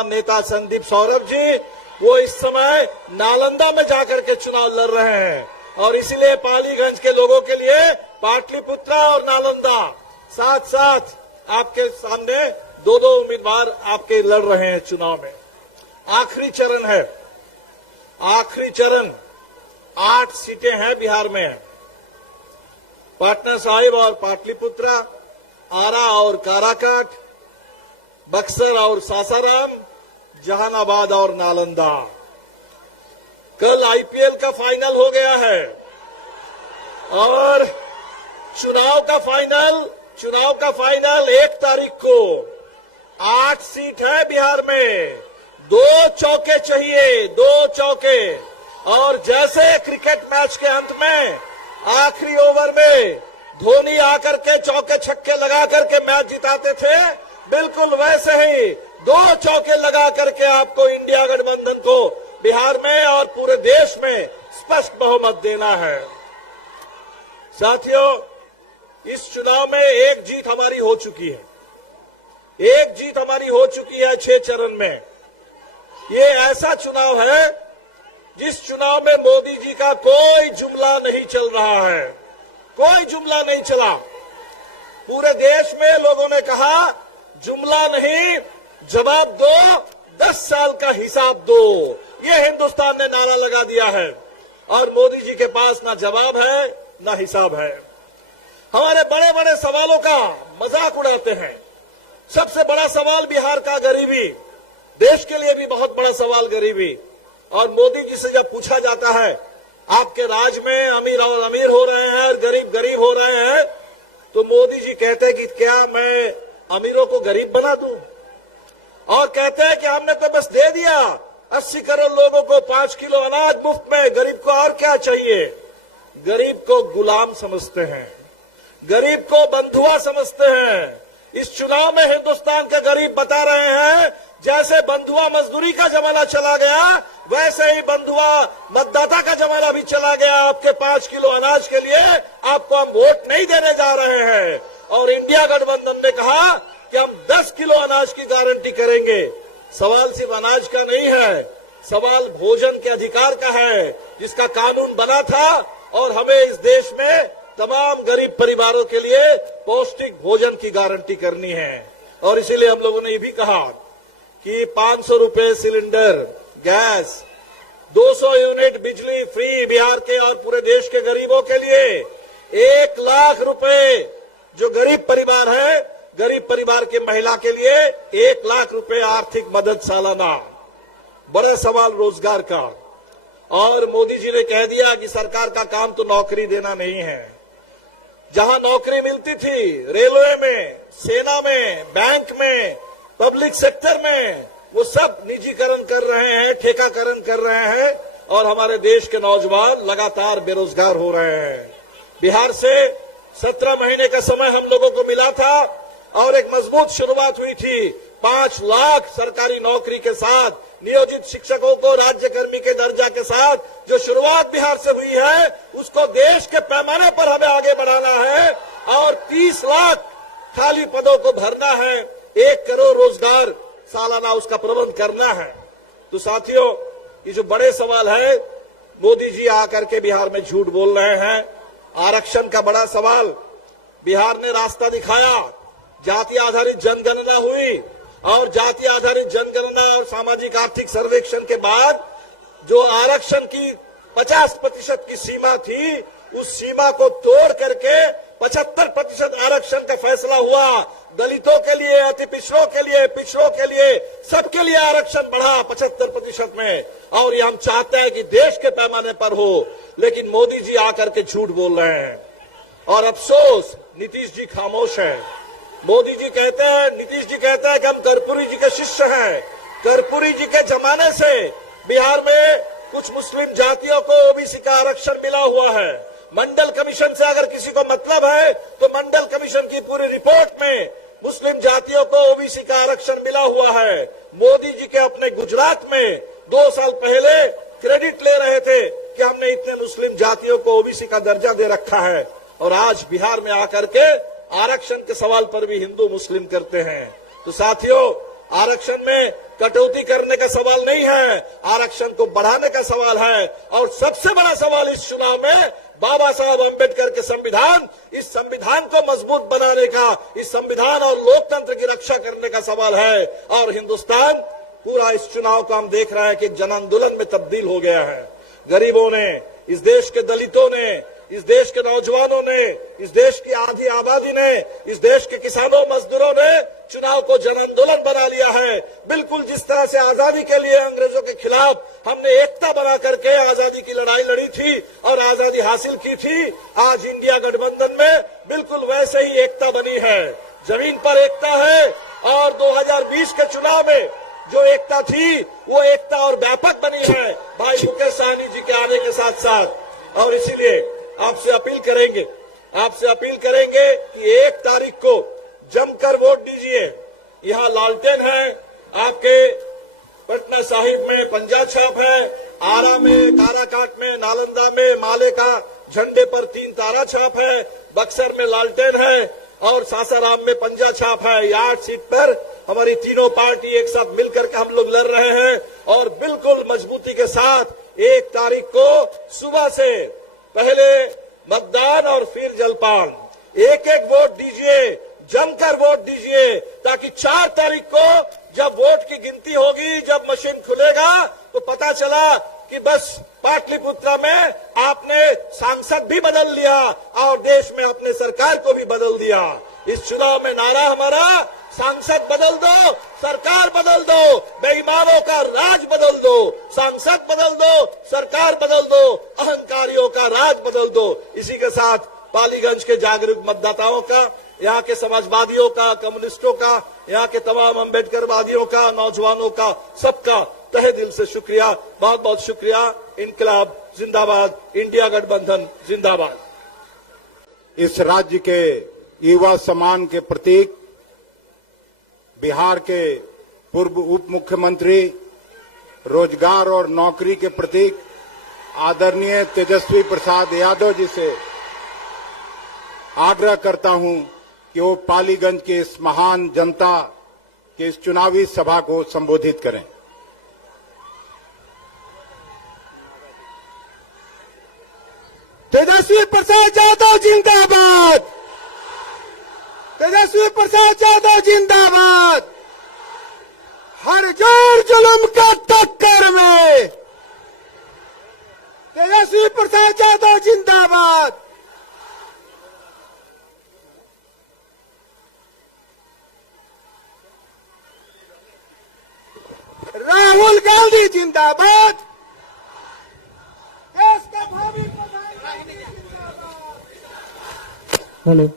नौजवान नेता संदीप सौरभ जी, वो इस समय नालंदा में जाकर के चुनाव लड़ रहे हैं और इसीलिए पालीगंज के लोगों के लिए पाटलिपुत्र और नालंदा साथ साथ आपके सामने दो दो उम्मीदवार आपके लड़ रहे हैं चुनाव में। आखिरी चरण है, आखिरी चरण 8 सीटें हैं बिहार में, पटना साहिब और पाटलिपुत्र, आरा और काराकाट, बक्सर और सासाराम, जहानाबाद और नालंदा। कल आईपीएल का फाइनल हो गया है और चुनाव का फाइनल 1 तारीख को। 8 सीट है बिहार में, 2 चौके चाहिए, 2 चौके। और जैसे क्रिकेट मैच के अंत में आखिरी ओवर में धोनी आकर के चौके छक्के लगा करके मैच जिताते थे, बिल्कुल वैसे ही 2 चौके लगा करके आपको इंडिया गठबंधन को बिहार में और पूरे देश में स्पष्ट बहुमत देना है। साथियों, इस चुनाव में एक जीत हमारी हो चुकी है, एक जीत हमारी हो चुकी है 6 चरण में। ये ऐसा चुनाव है जिस चुनाव में मोदी जी का कोई जुमला नहीं चल रहा है, कोई जुमला नहीं चला। पूरे देश में लोगों ने कहा जुमला नहीं, जवाब दो, 10 साल का हिसाब दो। ये हिंदुस्तान ने नारा लगा दिया है और मोदी जी के पास ना जवाब है ना हिसाब है। हमारे बड़े बड़े सवालों का मजाक उड़ाते हैं। सबसे बड़ा सवाल बिहार का गरीबी, देश के लिए भी बहुत बड़ा सवाल गरीबी। और मोदी जी से जब पूछा जाता है आपके राज में अमीर और अमीर हो रहे हैं और गरीब गरीब हो रहे हैं, तो मोदी जी कहते हैं कि क्या मैं अमीरों को गरीब बना दूं? और कहते हैं कि हमने तो बस दे दिया 80 करोड़ लोगों को 5 किलो अनाज मुफ्त में, गरीब को और क्या चाहिए? गरीब को गुलाम समझते हैं, गरीब को बंधुआ समझते हैं। इस चुनाव में हिंदुस्तान के गरीब बता रहे हैं जैसे बंधुआ मजदूरी का जमाना चला गया, वैसे ही बंधुआ मतदाता का जमाना भी चला गया। आपके 5 किलो अनाज के लिए आपको हम वोट नहीं देने जा रहे हैं। और इंडिया गठबंधन ने कहा कि हम 10 किलो अनाज की गारंटी करेंगे। सवाल सिर्फ अनाज का नहीं है, सवाल भोजन के अधिकार का है, जिसका कानून बना था और हमें इस देश में तमाम गरीब परिवारों के लिए पौष्टिक भोजन की गारंटी करनी है। और इसीलिए हम लोगों ने ये भी कहा कि 500 रुपए सिलेंडर गैस, 200 यूनिट बिजली फ्री बिहार के और पूरे देश के गरीबों के लिए, 1 लाख रुपए जो गरीब परिवार है, गरीब परिवार के महिला के लिए 1 लाख रुपए आर्थिक मदद सालाना। बड़ा सवाल रोजगार का। और मोदी जी ने कह दिया कि सरकार का काम तो नौकरी देना नहीं है। जहां नौकरी मिलती थी, रेलवे में, सेना में, बैंक में, पब्लिक सेक्टर में, वो सब निजीकरण कर रहे हैं, ठेकाकरण कर रहे हैं और हमारे देश के नौजवान लगातार बेरोजगार हो रहे हैं। बिहार से 17 महीने का समय हम लोगों को मिला था और एक मजबूत शुरुआत हुई थी। 5 लाख सरकारी नौकरी के साथ, नियोजित शिक्षकों को राज्यकर्मी के दर्जा के साथ जो शुरुआत बिहार से हुई है, उसको देश के पैमाने पर हमें आगे बढ़ाना है और 30 लाख खाली पदों को भरना है, 1 करोड़ रोजगार सालाना उसका प्रबंध करना है। तो साथियों, ये जो बड़े सवाल है, मोदी जी आकर के बिहार में झूठ बोल रहे हैं। आरक्षण का बड़ा सवाल, बिहार ने रास्ता दिखाया, जाति आधारित जनगणना हुई और जाति आधारित जनगणना और सामाजिक आर्थिक सर्वेक्षण के बाद जो आरक्षण की 50% की सीमा थी, उस सीमा को तोड़ करके 75% आरक्षण का फैसला हुआ। दलितों के लिए, अति पिछड़ों के लिए, पिछड़ों के लिए, सबके लिए आरक्षण बढ़ा 75% में। और ये हम चाहते हैं कि देश के पैमाने पर हो, लेकिन मोदी जी आकर के झूठ बोल रहे हैं। और अफसोस, नीतीश जी खामोश है। मोदी जी कहते हैं, नीतीश जी कहते हैं कि हम कर्पूरी जी के शिष्य हैं। कर्पूरी जी के जमाने से बिहार में कुछ मुस्लिम जातियों को ओबीसी का आरक्षण मिला हुआ है। मंडल कमीशन से अगर किसी को मतलब है तो मंडल कमीशन की पूरी रिपोर्ट में मुस्लिम जातियों को ओबीसी का आरक्षण मिला हुआ है। मोदी जी के अपने गुजरात में 2 साल पहले क्रेडिट ले रहे थे कि हमने इतने मुस्लिम जातियों को ओबीसी का दर्जा दे रखा है, और आज बिहार में आकर के आरक्षण के सवाल पर भी हिंदू मुस्लिम करते हैं। तो साथियों, आरक्षण में कटौती करने का सवाल नहीं है, आरक्षण को बढ़ाने का सवाल है। और सबसे बड़ा सवाल इस चुनाव में बाबा साहब अंबेडकर के संविधान, इस संविधान को मजबूत बनाने का, इस संविधान और लोकतंत्र की रक्षा करने का सवाल है। और हिंदुस्तान पूरा इस चुनाव को हम देख रहे हैं कि एक जन आंदोलन में तब्दील हो गया है। गरीबों ने, इस देश के दलितों ने, इस देश के नौजवानों ने, इस देश की आधी आबादी ने, इस देश के किसानों मजदूरों ने चुनाव को जन आंदोलन बना लिया है। बिल्कुल जिस तरह से आजादी के लिए अंग्रेजों के खिलाफ हमने एकता बना करके आजादी की लड़ाई लड़ी थी और आजादी हासिल की थी, आज इंडिया गठबंधन में बिल्कुल वैसे ही एकता बनी है। जमीन पर एकता है और 2020 के चुनाव में जो एकता थी वो एकता और व्यापक बनी है भाई मुकेश सहनी जी के आने के साथ साथ। और इसीलिए आपसे अपील करेंगे कि 1 तारीख को जमकर वोट दीजिए। यहाँ लालटेन है, आपके पटना साहिब में पंजा छाप है, आरा में, काराकाट में, नालंदा में माले का झंडे पर 3 तारा छाप है, बक्सर में लालटेन है और सासाराम में पंजा छाप है। 8 सीट पर हमारी तीनों पार्टी एक साथ मिलकर के हम लोग लड़ रहे हैं और बिल्कुल मजबूती के साथ 1 तारीख को सुबह से पहले मतदान और फिर जलपान। एक वोट दीजिए, जमकर वोट दीजिए, ताकि 4 तारीख को जब वोट की गिनती होगी, जब मशीन खुलेगा तो पता चला कि बस पाटलिपुत्रा में आपने सांसद भी बदल लिया और देश में अपने सरकार को भी बदल दिया। इस चुनाव में नारा हमारा सांसद बदल दो, सरकार बदल दो, बेईमानों का राज बदल दो, सांसद बदल दो, सरकार बदल दो, अहंकारियों का राज बदल दो। इसी के साथ पालीगंज के जागरूक मतदाताओं का, यहाँ के समाजवादियों का, कम्युनिस्टों का, यहाँ के तमाम अम्बेडकरवादियों का, नौजवानों का, सबका तहे दिल से शुक्रिया, बहुत बहुत शुक्रिया। इनकलाब जिंदाबाद, इंडिया गठबंधन जिंदाबाद। इस राज्य के युवा सम्मान के प्रतीक बिहार के पूर्व उप मुख्यमंत्री, रोजगार और नौकरी के प्रतीक आदरणीय तेजस्वी प्रसाद यादव जी से आग्रह करता हूं कि वो पालीगंज के इस महान जनता के इस चुनावी सभा को संबोधित करें। तेजस्वी प्रसाद यादव जिंदाबाद, तेजस्वी प्रसाद यादव जिंदाबाद। हर जोर जुल्म का टक्कर में तेजस्वी प्रसाद यादव जिंदाबाद। राहुल गांधी जिंदाबाद। देश का भावी प्रधानमंत्री जिंदाबाद। हेलो,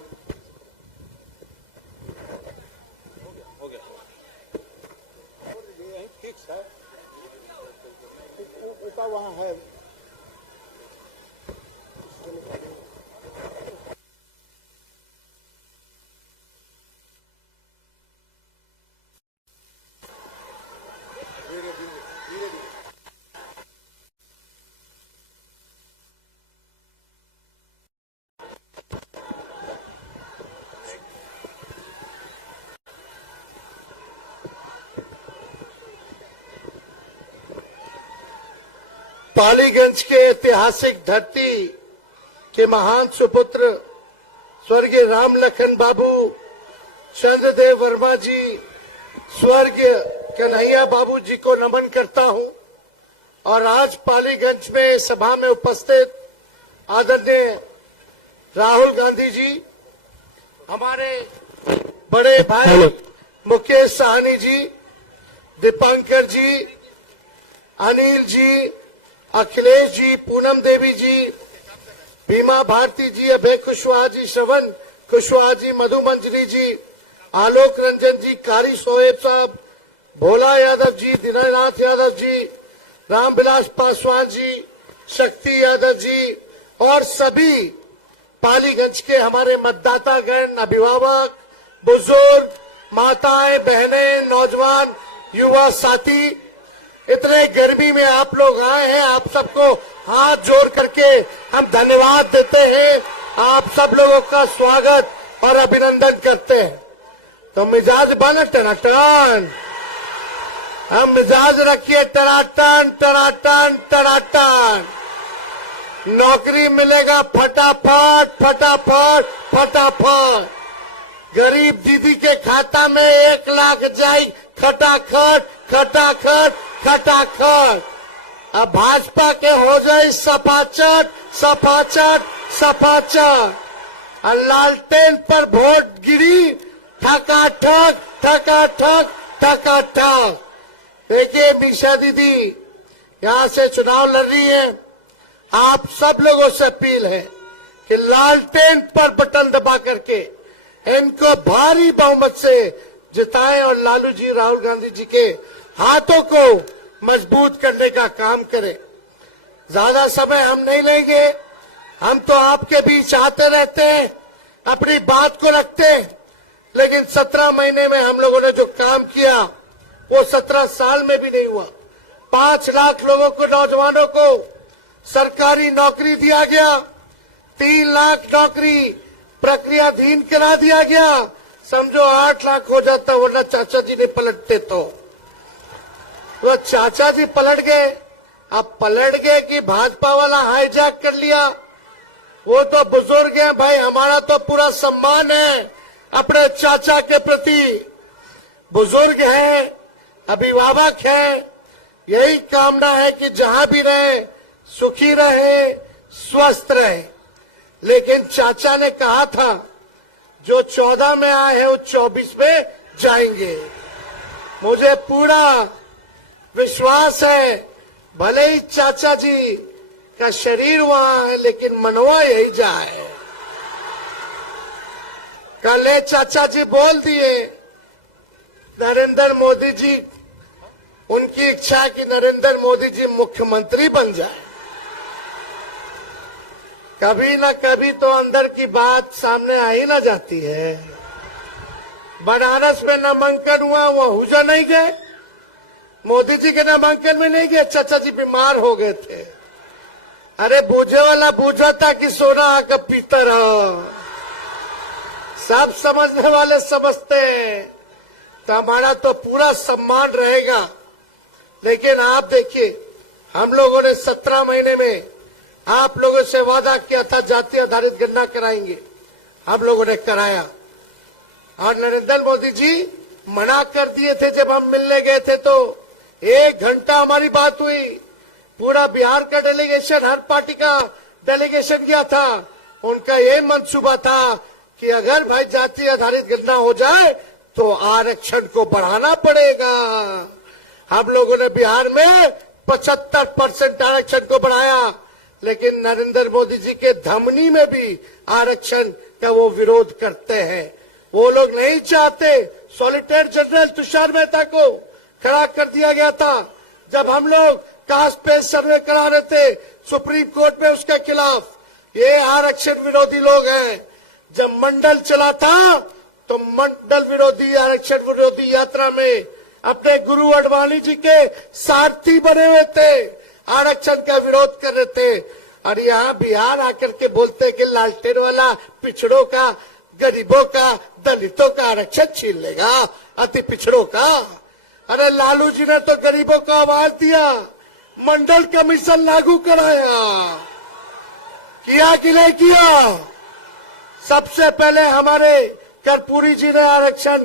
वहां है पालीगंज के ऐतिहासिक धरती के महान सुपुत्र स्वर्गीय राम लखन बाबू, चंद्रदेव वर्मा जी, स्वर्गीय कन्हैया बाबू जी को नमन करता हूं। और आज पालीगंज में सभा में उपस्थित आदरणीय राहुल गांधी जी, हमारे बड़े भाई मुकेश सहनी जी, दीपांकर जी, अनिल जी, अखिलेश जी, पूनम देवी जी, भीमा भारती जी, अभय कुशवाहा जी, श्रवण कुशवाहा जी, मधु मंजरी जी, आलोक रंजन जी, कारी शोएब साहब, भोला यादव जी, दीनानाथ यादव जी, रामविलास पासवान जी, शक्ति यादव जी और सभी पालीगंज के हमारे मतदातागण, अभिभावक, बुजुर्ग, माताएं, बहनें, नौजवान, युवा साथी, इतने गर्मी में आप लोग आए हैं। आप सबको हाथ जोड़ करके हम धन्यवाद देते हैं। आप सब लोगों का स्वागत और अभिनंदन करते हैं। तो मिजाज बन टनाटन, हम मिजाज रखिए टनाटन टनाटन टनाटन। नौकरी मिलेगा फटाफट फटाफट फटाफट। गरीब दीदी के खाता में 1 लाख जाए खटाखट खटाखट खटाखट। अब भाजपा के हो जाए सफाचट सफाचट सफाचट। और लालटेन पर वोट गिरी ठकाठक ठकाठक ठकाठक। देखिए मीशा दीदी यहां से चुनाव लड़ रही है। आप सब लोगों से अपील है कि लालटेन पर बटन दबा करके इनको भारी बहुमत से जिताएं और लालू जी राहुल गांधी जी के हाथों को मजबूत करने का काम करें। ज्यादा समय हम नहीं लेंगे। हम तो आपके बीच आते रहते हैं, अपनी बात को रखते हैं, लेकिन 17 महीने में हम लोगों ने जो काम किया वो 17 साल में भी नहीं हुआ। 5 लाख लोगों को, नौजवानों को सरकारी नौकरी दिया गया। 3 लाख नौकरी प्रक्रियाधीन करा दिया गया। समझो 8 लाख हो जाता, वरना चाचा जी ने पलटते तो चाचा जी पलट गए। अब पलट गए कि भाजपा वाला हाईजैक कर लिया। वो तो बुजुर्ग हैं भाई, हमारा तो पूरा सम्मान है अपने चाचा के प्रति। बुजुर्ग हैं, अभिभावक हैं, यही कामना है कि जहां भी रहे सुखी रहे, स्वस्थ रहे। लेकिन चाचा ने कहा था जो 14 में आए हैं वो 24 में जाएंगे। मुझे पूरा विश्वास है, भले ही चाचा जी का शरीर वहां है लेकिन मनवा यही जाए। कल चाचा जी बोल दिए नरेंद्र मोदी जी, उनकी इच्छा है कि नरेंद्र मोदी जी मुख्यमंत्री बन जाए। कभी ना कभी तो अंदर की बात सामने आ ही ना जाती है। बनारस में नामांकन हुआ, वो हुजा नहीं गए। मोदी जी के नामांकन में नहीं गए, चाचा जी बीमार हो गए थे। अरे बूझे वाला बूझा था कि सोना आकर पीता रहा। सब समझने वाले समझते हैं, तो हमारा तो पूरा सम्मान रहेगा। लेकिन आप देखिए, हम लोगों ने 17 महीने में आप लोगों से वादा किया था जाति आधारित गणना कराएंगे, हम लोगों ने कराया। और नरेंद्र मोदी जी मना कर दिए थे जब हम मिलने गए थे, तो 1 घंटा हमारी बात हुई। पूरा बिहार का डेलीगेशन, हर पार्टी का डेलीगेशन गया था। उनका ये मंसूबा था कि अगर भाई जाति आधारित गणना हो जाए तो आरक्षण को बढ़ाना पड़ेगा। हम लोगों ने बिहार में 75% आरक्षण को बढ़ाया, लेकिन नरेंद्र मोदी जी के धमनी में भी आरक्षण का वो विरोध करते हैं। वो लोग नहीं चाहते। सॉलिसिटर जनरल तुषार मेहता को खड़ा कर दिया गया था जब हम लोग कास्ट बेस्ड सर्वे करा रहे थे सुप्रीम कोर्ट में उसके खिलाफ। ये आरक्षण विरोधी लोग हैं। जब मंडल चला था तो मंडल विरोधी, आरक्षण विरोधी यात्रा में अपने गुरु अडवाणी जी के सारथी बने हुए थे, आरक्षण का विरोध कर रहे थे। और यहाँ बिहार आकर के बोलते कि लालटेन वाला पिछड़ों का, गरीबों का, दलितों का आरक्षण छीन लेगा, अति पिछड़ों का। अरे लालू जी ने तो गरीबों को आवाज दिया, मंडल कमीशन लागू कराया, किया कि नहीं किया? सबसे पहले हमारे कर्पूरी जी ने आरक्षण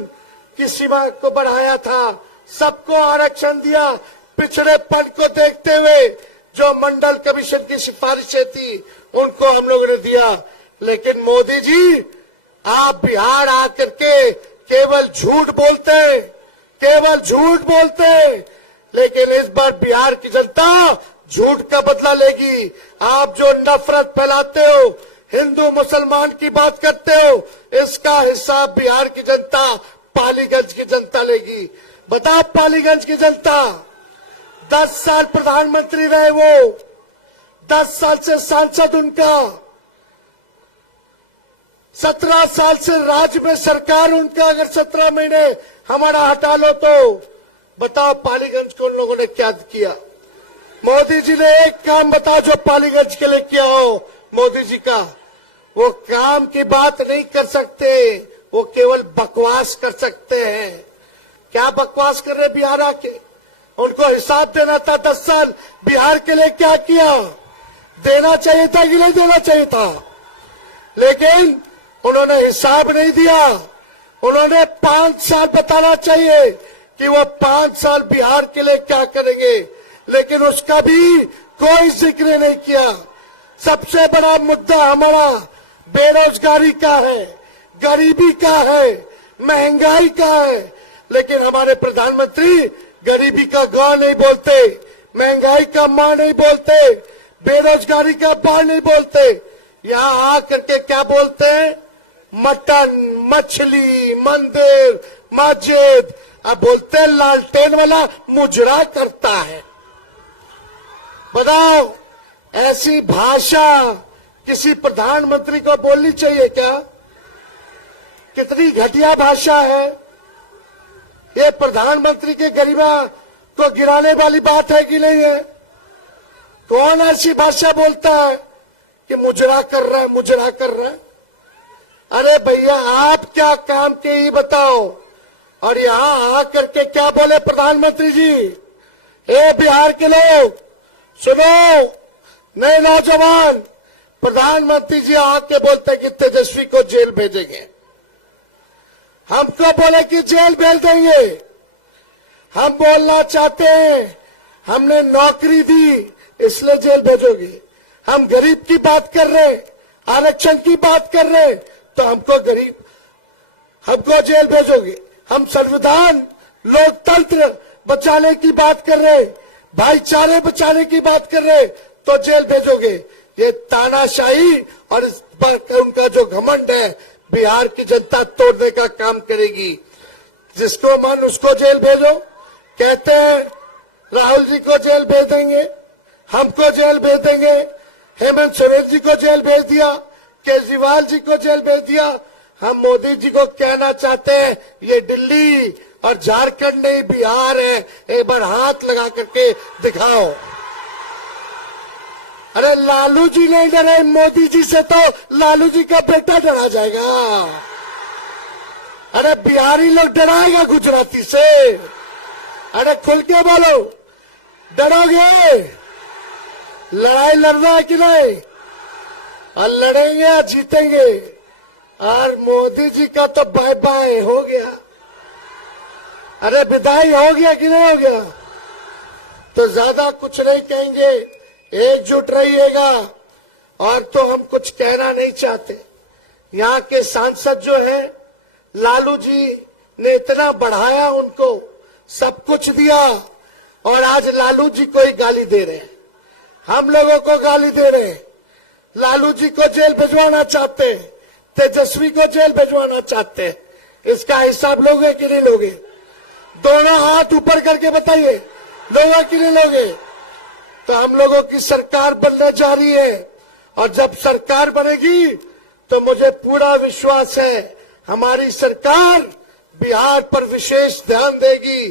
की सीमा को बढ़ाया था, सबको आरक्षण दिया। पिछड़ेपन को देखते हुए जो मंडल कमीशन की सिफारिशें थी उनको हम लोगों ने दिया। लेकिन मोदी जी, आप बिहार आकर के केवल झूठ बोलते, केवल झूठ बोलते। लेकिन इस बार बिहार की जनता झूठ का बदला लेगी। आप जो नफरत फैलाते हो, हिंदू मुसलमान की बात करते हो, इसका हिसाब बिहार की जनता, पालीगंज की जनता लेगी। बताओ, पालीगंज की जनता 10 साल प्रधानमंत्री रहे, वो 10 साल से सांसद उनका, 17 साल से राज्य में सरकार उनका। अगर 17 महीने हमारा हटा लो तो बताओ पालीगंज को उन लोगों ने क्या किया? मोदी जी ने एक काम बताओ जो पालीगंज के लिए किया हो मोदी जी का। वो काम की बात नहीं कर सकते, वो केवल बकवास कर सकते हैं। क्या बकवास कर रहे बिहार आके? उनको हिसाब देना था 10 साल बिहार के लिए क्या किया, देना चाहिए था कि नहीं देना चाहिए था। लेकिन उन्होंने हिसाब नहीं दिया। उन्होंने 5 साल बताना चाहिए कि वो 5 साल बिहार के लिए क्या करेंगे, लेकिन उसका भी कोई जिक्र नहीं किया। सबसे बड़ा मुद्दा हमारा बेरोजगारी का है, गरीबी का है, महंगाई का है, लेकिन हमारे प्रधानमंत्री गरीबी का ग नहीं बोलते, महंगाई का मां नहीं बोलते, बेरोजगारी का बा नहीं बोलते। यहाँ आकर के क्या बोलते हैं, मटन, मछली, मंदिर, मस्जिद। अब बोलते हैं लालटेन वाला मुजरा करता है। बताओ, ऐसी भाषा किसी प्रधानमंत्री को बोलनी चाहिए क्या? कितनी घटिया भाषा है ये। प्रधानमंत्री के गरिमा को गिराने वाली बात है कि नहीं है? कौन ऐसी भाषा बोलता है कि मुजरा कर रहा है, मुजरा कर रहा है? अरे भैया, आप क्या काम के ही बताओ। और यहां आकर के क्या बोले प्रधानमंत्री जी, ए बिहार के लोग सुनो, नए नौजवान, प्रधानमंत्री जी आके बोलते कि तेजस्वी को जेल भेजेंगे। हमको बोले कि जेल भेज देंगे। हम बोलना चाहते हैं हमने नौकरी दी इसलिए जेल भेजोगे। हम गरीब की बात कर रहे, आरक्षण की बात कर रहे, तो हमको जेल भेजोगे। हम संविधान, लोकतंत्र बचाने की बात कर रहे, भाईचारे बचाने की बात कर रहे, तो जेल भेजोगे। ये तानाशाही और इस पर उनका जो घमंड है, बिहार की जनता तोड़ने का काम करेगी। जिसको मन उसको जेल भेजो। कहते हैं राहुल जी को जेल भेज देंगे, हमको जेल भेज देंगे, हेमंत सोरेन जी को जेल भेज दिया, केजरीवाल जी को जेल भेज दिया। हम मोदी जी को कहना चाहते हैं ये दिल्ली और झारखंड नहीं, बिहार है। एक बार हाथ लगा करके दिखाओ। अरे लालू जी नहीं डरे मोदी जी से, तो लालू जी का बेटा डरा जाएगा। अरे बिहारी लोग डराएगा गुजराती से। अरे खुल के बोलो, डरोगे? लड़ाई लड़ना है कि नहीं? और लड़ेंगे या जीतेंगे? और मोदी जी का तो बाय बाय हो गया। अरे विदाई हो गया कि नहीं हो गया? तो ज्यादा कुछ नहीं कहेंगे, एकजुट रहिएगा। और तो हम कुछ कहना नहीं चाहते। यहाँ के सांसद जो हैं, लालू जी ने इतना बढ़ाया, उनको सब कुछ दिया, और आज लालू जी को ही गाली दे रहे हैं, हम लोगों को गाली दे रहे हैं। लालू जी को जेल भिजवाना चाहते हैं, तेजस्वी को जेल भिजवाना चाहते हैं। इसका हिसाब लोगे कि नहीं लोगे? दोनों हाथ ऊपर करके बताइए, लोगे कि नहीं लोगे? तो हम लोगों की सरकार बनने जा रही है, और जब सरकार बनेगी तो मुझे पूरा विश्वास है हमारी सरकार बिहार पर विशेष ध्यान देगी,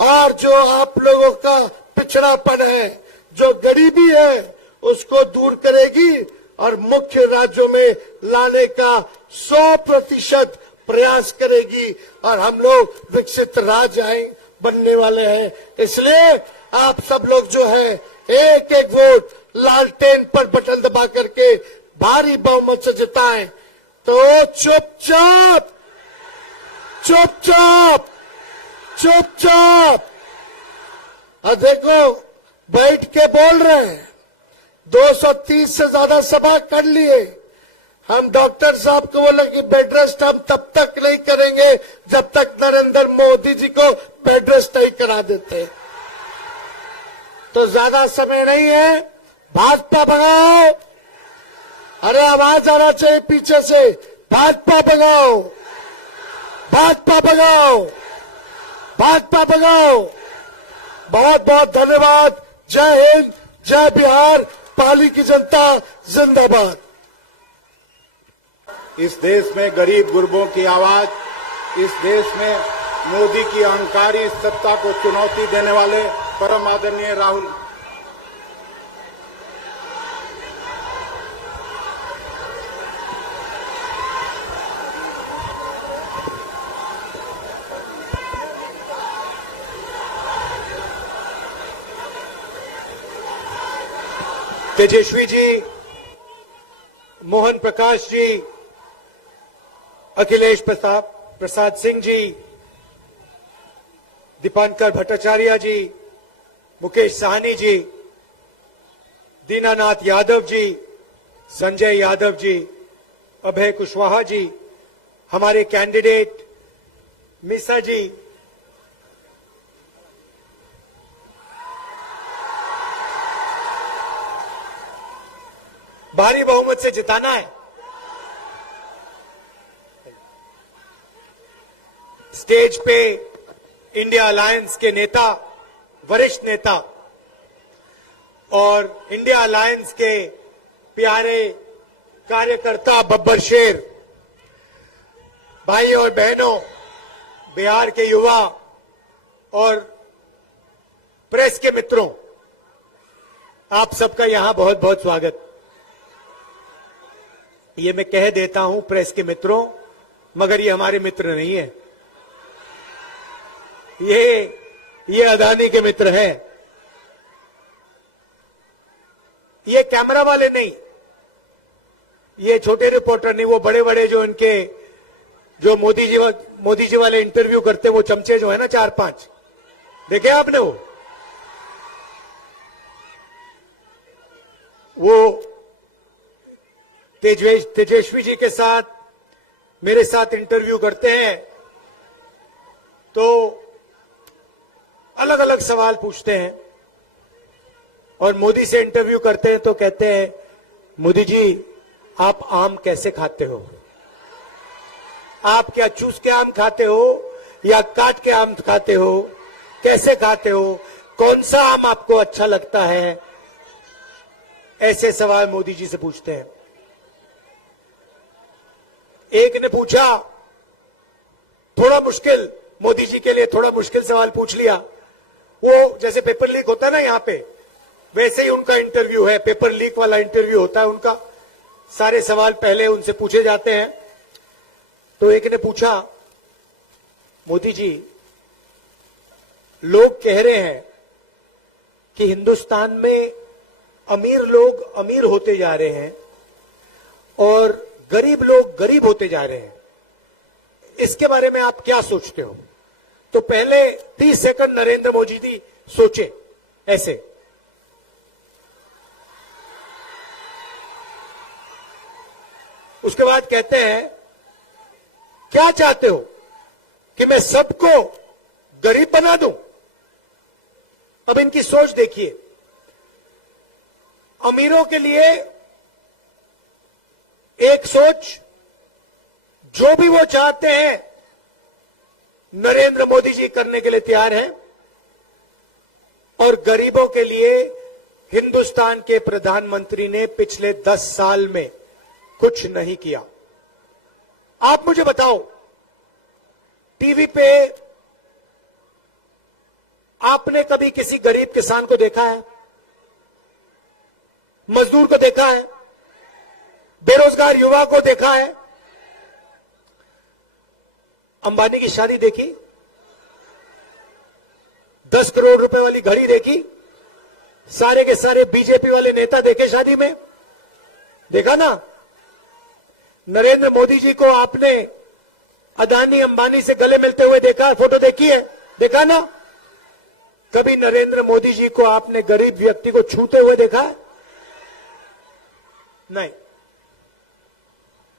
और जो आप लोगों का पिछड़ापन है, जो गरीबी है, उसको दूर करेगी, और मुख्य राज्यों में लाने का 100% प्रयास करेगी, और हम लोग विकसित राज्य बनने वाले हैं। इसलिए आप सब लोग जो है, एक एक वोट लालटेन पर बटन दबा करके भारी बहुमत से जिताएं। तो चुपचाप चुपचाप चुपचाप, और देखो बैठ के बोल रहे हैं, 230 से ज्यादा सभा कर लिए। हम डॉक्टर साहब को बोले कि बेड रेस्ट हम तब तक नहीं करेंगे जब तक नरेंद्र मोदी जी को बेड रेस्ट नहीं करा देते। तो ज्यादा समय नहीं है, भाजपा भगाओ। अरे आवाज आना चाहिए पीछे से, भाजपा भगाओ, भाजपा भगाओ, भाजपा भगाओ। बहुत बहुत धन्यवाद। जय हिंद, जय बिहार, पाली की जनता जिंदाबाद। इस देश में गरीब गुरबों की आवाज, इस देश में मोदी की अहंकारी सत्ता को चुनौती देने वाले परम आदरणीय राहुल तेजस्वी जी, मोहन प्रकाश जी, अखिलेश प्रसाद सिंह जी, दीपांकर भट्टाचार्य जी, मुकेश साहनी जी, दीनानाथ यादव जी, संजय यादव जी, अभय कुशवाहा जी, हमारे कैंडिडेट मिसा जी, भारी बहुमत से जिताना है। स्टेज पे इंडिया अलायंस के नेता, वरिष्ठ नेता और इंडिया अलायंस के प्यारे कार्यकर्ता बब्बर शेर, भाई और बहनों, बिहार के युवा और प्रेस के मित्रों, आप सबका यहां बहुत बहुत स्वागत। ये मैं कह देता हूं प्रेस के मित्रों, मगर ये हमारे मित्र नहीं है, ये अदानी के मित्र हैं। ये कैमरा वाले नहीं, ये छोटे रिपोर्टर नहीं, वो बड़े बड़े जो इनके जो मोदी जी वाले इंटरव्यू करते, वो चमचे जो है ना 4-5, देखे आपने? वो तेजस्वी जी के साथ मेरे साथ इंटरव्यू करते हैं तो अलग अलग सवाल पूछते हैं, और मोदी से इंटरव्यू करते हैं तो कहते हैं, मोदी जी आप आम कैसे खाते हो? आप क्या चूस के आम खाते हो या काट के आम खाते हो? कैसे खाते हो? कौन सा आम आपको अच्छा लगता है? ऐसे सवाल मोदी जी से पूछते हैं। एक ने पूछा, थोड़ा मुश्किल, मोदी जी के लिए थोड़ा मुश्किल सवाल पूछ लिया। वो जैसे पेपर लीक होता है ना यहां पे, वैसे ही उनका इंटरव्यू है, पेपर लीक वाला इंटरव्यू होता है उनका। सारे सवाल पहले उनसे पूछे जाते हैं। तो एक ने पूछा, मोदी जी लोग कह रहे हैं कि हिंदुस्तान में अमीर लोग अमीर होते जा रहे हैं और गरीब लोग गरीब होते जा रहे हैं, इसके बारे में आप क्या सोचते हो? तो पहले 30 सेकंड नरेंद्र मोदी जी सोचे ऐसे, उसके बाद कहते हैं, क्या चाहते हो कि मैं सबको गरीब बना दूं? अब इनकी सोच देखिए। अमीरों के लिए एक सोच, जो भी वो चाहते हैं नरेंद्र मोदी जी करने के लिए तैयार हैं, और गरीबों के लिए हिंदुस्तान के प्रधानमंत्री ने पिछले 10 साल में कुछ नहीं किया। आप मुझे बताओ, टीवी पे आपने कभी किसी गरीब किसान को देखा है? मजदूर को देखा है? बेरोजगार युवा को देखा है? अंबानी की शादी देखी? 10 करोड़ रुपए वाली घड़ी देखी? सारे के सारे बीजेपी वाले नेता देखे शादी में? देखा ना? नरेंद्र मोदी जी को आपने अदानी अंबानी से गले मिलते हुए देखा? फोटो देखी है? देखा ना? कभी नरेंद्र मोदी जी को आपने गरीब व्यक्ति को छूते हुए देखा है? नहीं,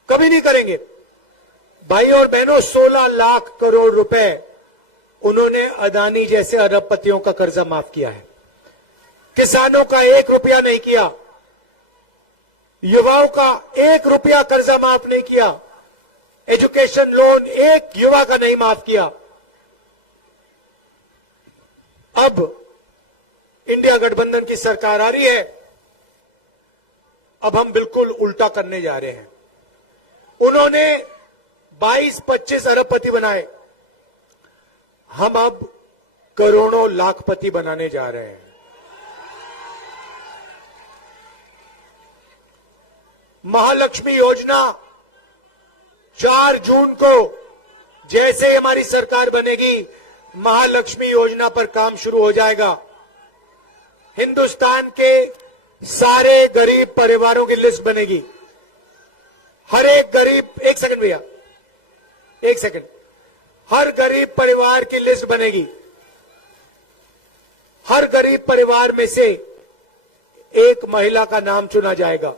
कभी नहीं करेंगे। भाई और बहनों, 16 लाख करोड़ रुपए उन्होंने अदानी जैसे अरबपतियों का कर्जा माफ किया है। किसानों का 1 रुपया नहीं किया, युवाओं का 1 रुपया कर्जा माफ नहीं किया, एजुकेशन लोन एक युवा का नहीं माफ किया। अब इंडिया गठबंधन की सरकार आ रही है, अब हम बिल्कुल उल्टा करने जा रहे हैं। उन्होंने 22-25 अरबपति बनाए, हम अब करोड़ों लाखपति बनाने जा रहे हैं। महालक्ष्मी योजना 4 जून को जैसे ही हमारी सरकार बनेगी, महालक्ष्मी योजना पर काम शुरू हो जाएगा। हिंदुस्तान के सारे गरीब परिवारों की लिस्ट बनेगी। हर एक गरीब, एक सेकंड भैया, एक सेकंड, हर गरीब परिवार की लिस्ट बनेगी। हर गरीब परिवार में से एक महिला का नाम चुना जाएगा।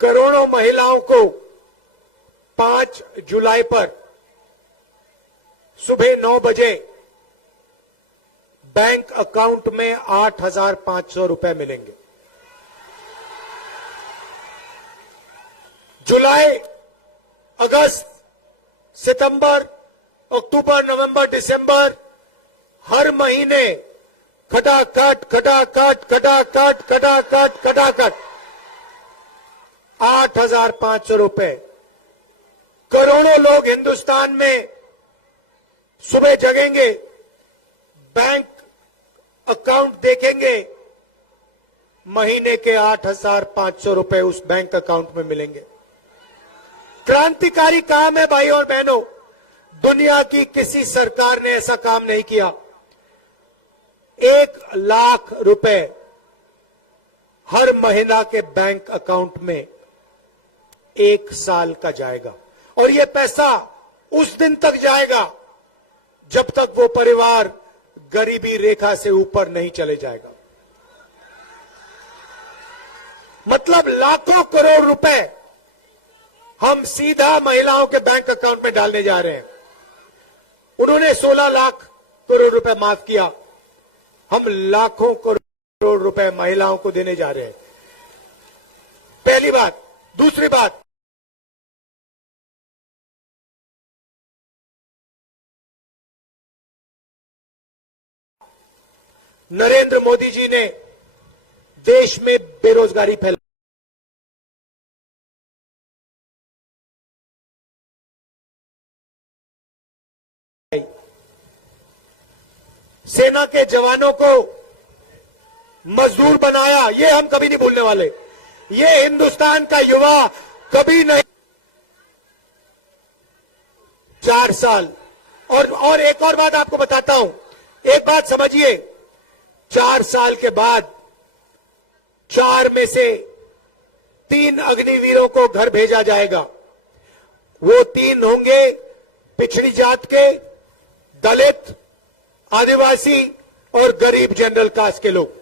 करोड़ों महिलाओं को 5 जुलाई पर सुबह 9 बजे बैंक अकाउंट में 8,500 रुपए मिलेंगे। जुलाई, अगस्त, सितंबर, अक्टूबर, नवंबर, दिसंबर, हर महीने खटाखट खटाखट खटाखट खटाखट खटाखट 8,500 रुपए। करोड़ों लोग हिंदुस्तान में सुबह जगेंगे, बैंक अकाउंट देखेंगे, महीने के 8,500 रुपए उस बैंक अकाउंट में मिलेंगे। क्रांतिकारी काम है भाई और बहनों, दुनिया की किसी सरकार ने ऐसा काम नहीं किया। 1 लाख रुपए हर महीना के बैंक अकाउंट में 1 साल का जाएगा, और यह पैसा उस दिन तक जाएगा जब तक वो परिवार गरीबी रेखा से ऊपर नहीं चले जाएगा। मतलब लाखों करोड़ रुपए हम सीधा महिलाओं के बैंक अकाउंट में डालने जा रहे हैं। उन्होंने 16 लाख करोड़ रुपए माफ किया, हम लाखों करोड़ रुपए महिलाओं को देने जा रहे हैं। पहली बात। दूसरी बात, नरेंद्र मोदी जी ने देश में बेरोजगारी फैलाई। सेना के जवानों को मजदूर बनाया, ये हम कभी नहीं भूलने वाले। ये हिंदुस्तान का युवा कभी नहीं। 4 साल। और एक और बात आपको बताता हूं, एक बात समझिए, 4 साल के बाद 4 में से 3 अग्निवीरों को घर भेजा जाएगा। वो 3 होंगे पिछड़ी जात के, दलित, आदिवासी और गरीब जनरल कास्ट के लोग।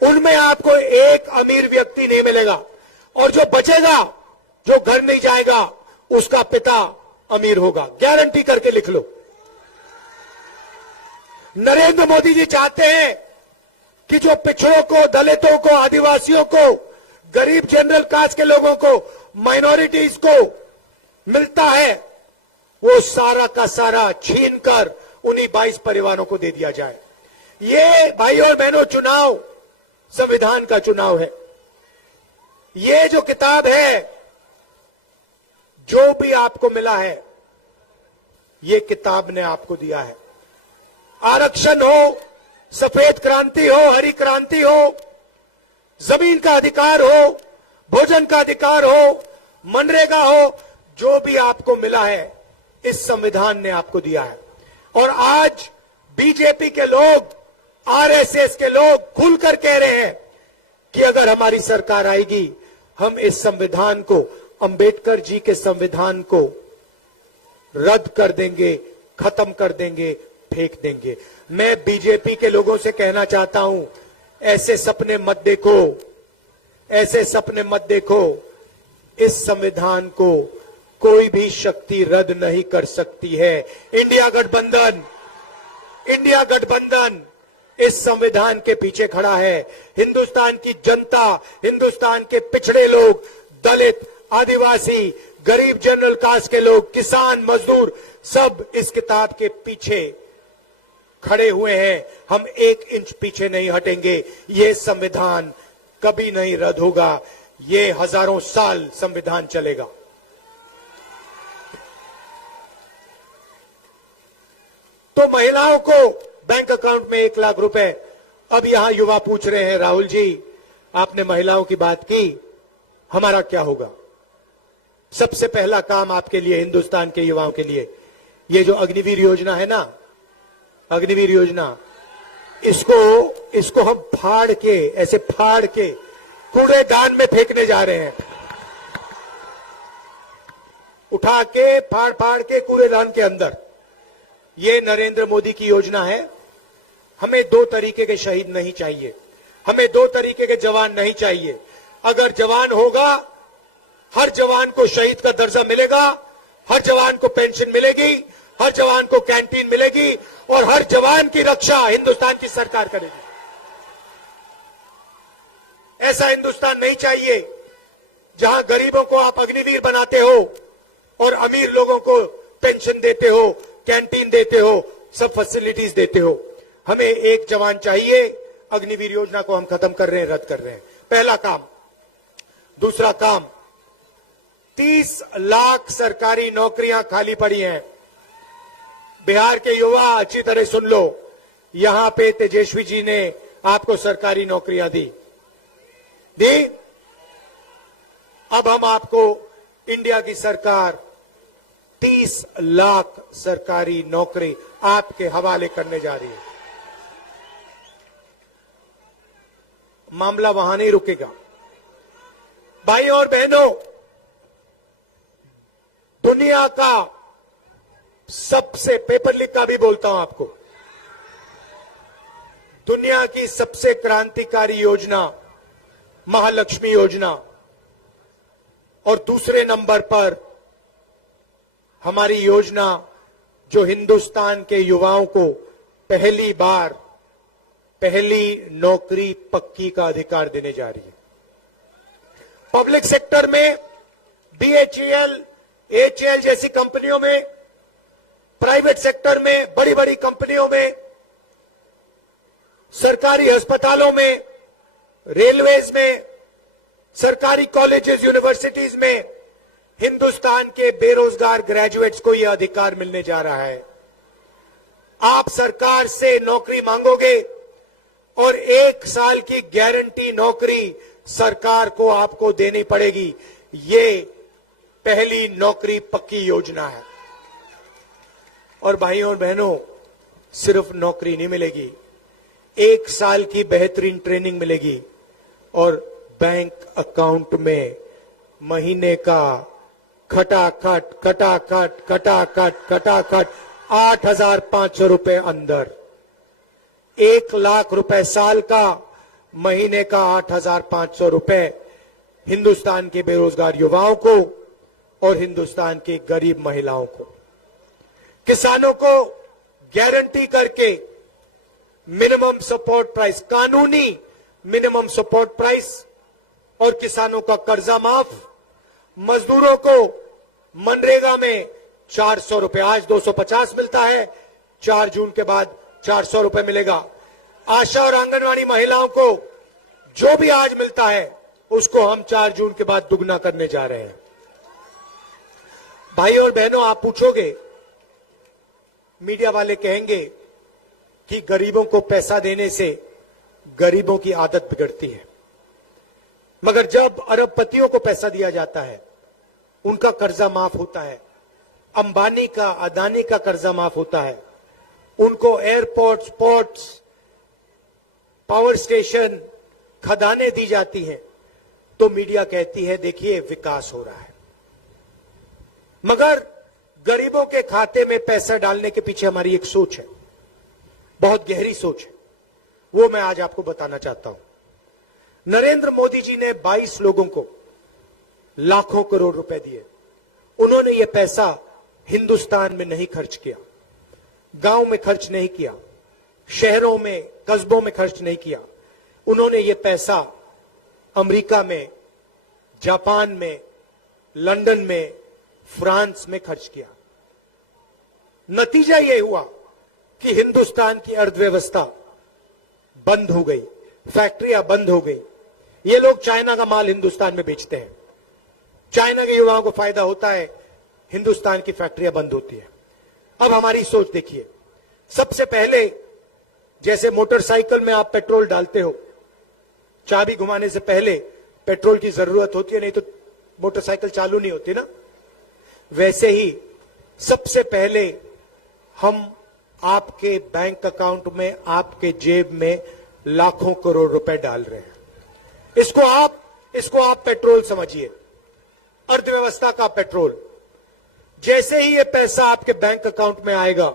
उनमें आपको एक अमीर व्यक्ति नहीं मिलेगा, और जो बचेगा, जो घर नहीं जाएगा, उसका पिता अमीर होगा। गारंटी करके लिख लो। नरेंद्र मोदी जी चाहते हैं कि जो पिछड़ों को, दलितों को, आदिवासियों को, गरीब जनरल कास्ट के लोगों को, माइनॉरिटीज को मिलता है, वो सारा का सारा छीनकर उन्हीं 22 परिवारों को दे दिया जाए। ये भाई और बहनों चुनाव संविधान का चुनाव है। ये जो किताब है, जो भी आपको मिला है, ये किताब ने आपको दिया है। आरक्षण हो, सफेद क्रांति हो, हरी क्रांति हो, जमीन का अधिकार हो, भोजन का अधिकार हो, मनरेगा हो, जो भी आपको मिला है, इस संविधान ने आपको दिया है। और आज बीजेपी के लोग, आरएसएस के लोग खुलकर कह रहे हैं कि अगर हमारी सरकार आएगी, हम इस संविधान को, अंबेडकर जी के संविधान को रद्द कर देंगे, खत्म कर देंगे, फेंक देंगे। मैं बीजेपी के लोगों से कहना चाहता हूं, ऐसे सपने मत देखो, ऐसे सपने मत देखो। इस संविधान को कोई भी शक्ति रद्द नहीं कर सकती है। इंडिया गठबंधन इस संविधान के पीछे खड़ा है। हिंदुस्तान की जनता, हिंदुस्तान के पिछड़े लोग, दलित, आदिवासी, गरीब जनरल कास्ट के लोग, किसान, मजदूर, सब इस किताब के पीछे खड़े हुए हैं। हम 1 इंच पीछे नहीं हटेंगे। ये संविधान कभी नहीं रद्द होगा। ये हजारों साल संविधान चलेगा। तो महिलाओं को बैंक अकाउंट में 1 लाख रुपए। अब यहां युवा पूछ रहे हैं, राहुल जी आपने महिलाओं की बात की, हमारा क्या होगा? सबसे पहला काम आपके लिए, हिंदुस्तान के युवाओं के लिए, ये जो अग्निवीर योजना है ना, अग्निवीर योजना, इसको हम फाड़ के, ऐसे फाड़ के कूड़ेदान में फेंकने जा रहे हैं, उठा के फाड़ फाड़ के कूड़ेदान के अंदर। ये नरेंद्र मोदी की योजना है। हमें दो तरीके के शहीद नहीं चाहिए, हमें दो तरीके के जवान नहीं चाहिए। अगर जवान होगा, हर जवान को शहीद का दर्जा मिलेगा, हर जवान को पेंशन मिलेगी, हर जवान को कैंटीन मिलेगी और हर जवान की रक्षा हिंदुस्तान की सरकार करेगी। ऐसा हिंदुस्तान नहीं चाहिए जहां गरीबों को आप अग्निवीर बनाते हो और अमीर लोगों को पेंशन देते हो, कैंटीन देते हो, सब फैसिलिटीज देते हो। हमें एक जवान चाहिए। अग्निवीर योजना को हम खत्म कर रहे हैं, रद्द कर रहे हैं, पहला काम। दूसरा काम, 30 लाख सरकारी नौकरियां खाली पड़ी हैं। बिहार के युवा अच्छी तरह सुन लो, यहां पे तेजस्वी जी ने आपको सरकारी नौकरियां दी। अब हम आपको इंडिया की सरकार 30 लाख सरकारी नौकरी आपके हवाले करने जा रही है। मामला वहां नहीं रुकेगा। भाई और बहनों, दुनिया का सबसे, पेपर लीक का भी बोलता हूं आपको, दुनिया की सबसे क्रांतिकारी योजना महालक्ष्मी योजना, और दूसरे नंबर पर हमारी योजना जो हिंदुस्तान के युवाओं को पहली बार पहली नौकरी पक्की का अधिकार देने जा रही है। पब्लिक सेक्टर में बीएचईएल, एचएएल जैसी कंपनियों में, प्राइवेट सेक्टर में, बड़ी बड़ी कंपनियों में, सरकारी अस्पतालों में, रेलवेज में, सरकारी कॉलेजेस, यूनिवर्सिटीज में हिंदुस्तान के बेरोजगार ग्रेजुएट्स को यह अधिकार मिलने जा रहा है। आप सरकार से नौकरी मांगोगे और 1 साल की गारंटी नौकरी सरकार को आपको देनी पड़ेगी। ये पहली नौकरी पक्की योजना है। और भाइयों और बहनों, सिर्फ नौकरी नहीं मिलेगी, 1 साल की बेहतरीन ट्रेनिंग मिलेगी और बैंक अकाउंट में महीने का खटाखट खटाखट खटाखट खटाखट 8,500 रुपए अंदर, 1 लाख रुपए साल का, महीने का 8,500 रुपए हिंदुस्तान के बेरोजगार युवाओं को और हिंदुस्तान की गरीब महिलाओं को। किसानों को गारंटी करके मिनिमम सपोर्ट प्राइस, कानूनी मिनिमम सपोर्ट प्राइस और किसानों का कर्जा माफ। मजदूरों को मनरेगा में 400 रुपए, आज 250 मिलता है, 4 जून के बाद 400 रुपए मिलेगा। आशा और आंगनवाड़ी महिलाओं को जो भी आज मिलता है उसको हम 4 जून के बाद दुगना करने जा रहे हैं। भाई और बहनों, आप पूछोगे, मीडिया वाले कहेंगे कि गरीबों को पैसा देने से गरीबों की आदत बिगड़ती है। मगर जब अरबपतियों को पैसा दिया जाता है, उनका कर्जा माफ होता है, अंबानी का, अदानी का कर्जा माफ होता है, उनको एयरपोर्ट्स, पोर्ट्स, पावर स्टेशन, खदानें दी जाती हैं, तो मीडिया कहती है देखिए विकास हो रहा है। मगर गरीबों के खाते में पैसा डालने के पीछे हमारी एक सोच है, बहुत गहरी सोच है, वो मैं आज आपको बताना चाहता हूं। नरेंद्र मोदी जी ने 22 लोगों को लाखों करोड़ रुपए दिए। उन्होंने ये पैसा हिंदुस्तान में नहीं खर्च किया, गांव में खर्च नहीं किया, शहरों में, कस्बों में खर्च नहीं किया। उन्होंने ये पैसा अमेरिका में, जापान में, लंदन में, फ्रांस में खर्च किया। नतीजा यह हुआ कि हिंदुस्तान की अर्थव्यवस्था बंद हो गई, फैक्ट्रियां बंद हो गई। ये लोग चाइना का माल हिंदुस्तान में बेचते हैं, चाइना के युवाओं को फायदा होता है, हिंदुस्तान की फैक्ट्रियां बंद होती है। अब हमारी सोच देखिए, सबसे पहले जैसे मोटरसाइकिल में आप पेट्रोल डालते हो, चाबी घुमाने से पहले पेट्रोल की जरूरत होती है, नहीं तो मोटरसाइकिल चालू नहीं होती ना, वैसे ही सबसे पहले हम आपके बैंक अकाउंट में, आपके जेब में लाखों करोड़ रुपए डाल रहे हैं। इसको आप इसको आप पेट्रोल समझिए, अर्थव्यवस्था का पेट्रोल। जैसे ही ये पैसा आपके बैंक अकाउंट में आएगा,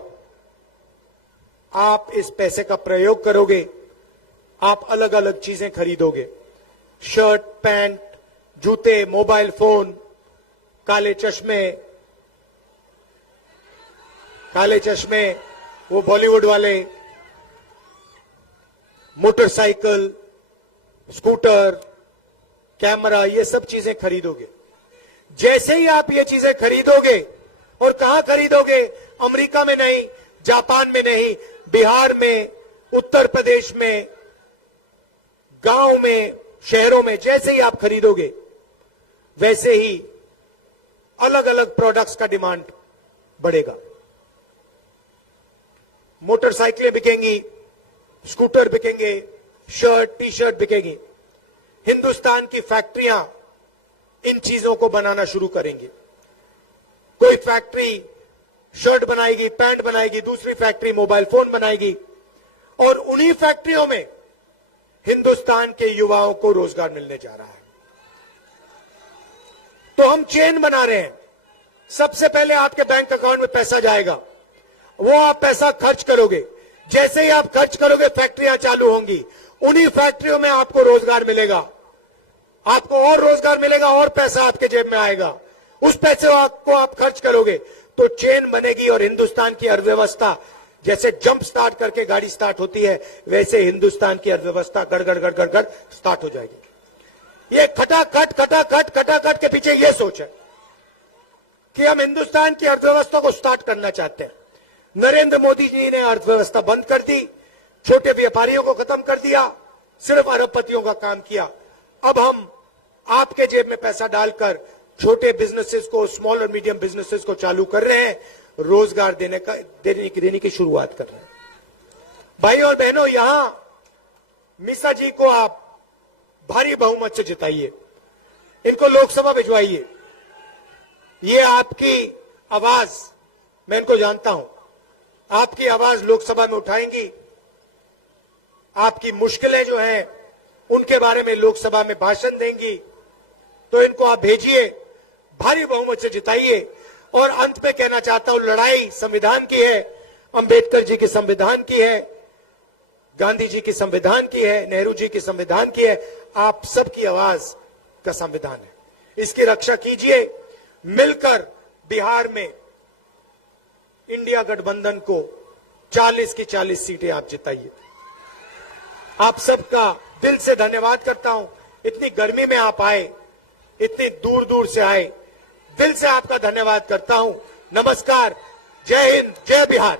आप इस पैसे का प्रयोग करोगे, आप अलग अलग चीजें खरीदोगे, शर्ट, पैंट, जूते, मोबाइल फोन, काले चश्मे, वो बॉलीवुड वाले, मोटरसाइकिल, स्कूटर, कैमरा, ये सब चीजें खरीदोगे। जैसे ही आप ये चीजें खरीदोगे, और कहां खरीदोगे? अमेरिका में नहीं, जापान में नहीं, बिहार में, उत्तर प्रदेश में, गांव में, शहरों में, जैसे ही आप खरीदोगे, वैसे ही अलग अलग प्रोडक्ट्स का डिमांड बढ़ेगा। मोटरसाइकिलें बिकेंगी, स्कूटर बिकेंगे, शर्ट, टी शर्ट बिकेगी। हिंदुस्तान की फैक्ट्रियां इन चीजों को बनाना शुरू करेंगी। कोई फैक्ट्री शर्ट बनाएगी, पैंट बनाएगी, दूसरी फैक्ट्री मोबाइल फोन बनाएगी, और उन्हीं फैक्ट्रियों में हिंदुस्तान के युवाओं को रोजगार मिलने जा रहा है। तो हम चेन बना रहे हैं। सबसे पहले आपके बैंक अकाउंट में पैसा जाएगा, वो आप पैसा खर्च करोगे। जैसे ही आप खर्च करोगे, फैक्ट्रियां चालू होंगी, उन्हीं फैक्ट्रियों में आपको रोजगार मिलेगा, आपको और रोजगार मिलेगा, और पैसा आपके जेब में आएगा। उस पैसे को आप खर्च करोगे तो चेन बनेगी, और हिंदुस्तान की अर्थव्यवस्था जैसे जंप स्टार्ट करके गाड़ी स्टार्ट होती है, वैसे हिंदुस्तान की अर्थव्यवस्था गड़गड़ गड़गड़ गड़ स्टार्ट हो जाएगी। ये खटाखट के पीछे ये सोच है कि हम हिंदुस्तान की अर्थव्यवस्था को स्टार्ट करना चाहते हैं। नरेंद्र मोदी जी ने अर्थव्यवस्था बंद कर दी, छोटे व्यापारियों को खत्म कर दिया, सिर्फ अरबपतियों का काम किया। अब हम आपके जेब में पैसा डालकर छोटे बिजनेसेस को, स्मॉल और मीडियम बिजनेसेस को चालू कर रहे हैं, रोजगार देने की शुरुआत कर रहे हैं। भाई और बहनों, यहां मीसा जी को आप भारी बहुमत से जिताइए, इनको लोकसभा भिजवाइए। ये आपकी आवाज, मैं इनको जानता हूं, आपकी आवाज लोकसभा में उठाएंगी। आपकी मुश्किलें जो हैं उनके बारे में लोकसभा में भाषण देंगी। तो इनको आप भेजिए, भारी बहुमत से जिताइए। और अंत में कहना चाहता हूं, लड़ाई संविधान की है, अंबेडकर जी के संविधान की है, गांधी जी के संविधान की है, नेहरू जी के संविधान की है, आप सबकी आवाज का संविधान है। इसकी रक्षा कीजिए। मिलकर बिहार में इंडिया गठबंधन को 40 की 40 सीटें आप जिताइए। आप सबका दिल से धन्यवाद करता हूं। इतनी गर्मी में आप आए, इतनी दूर दूर से आए, दिल से आपका धन्यवाद करता हूं। नमस्कार, जय हिंद, जय बिहार।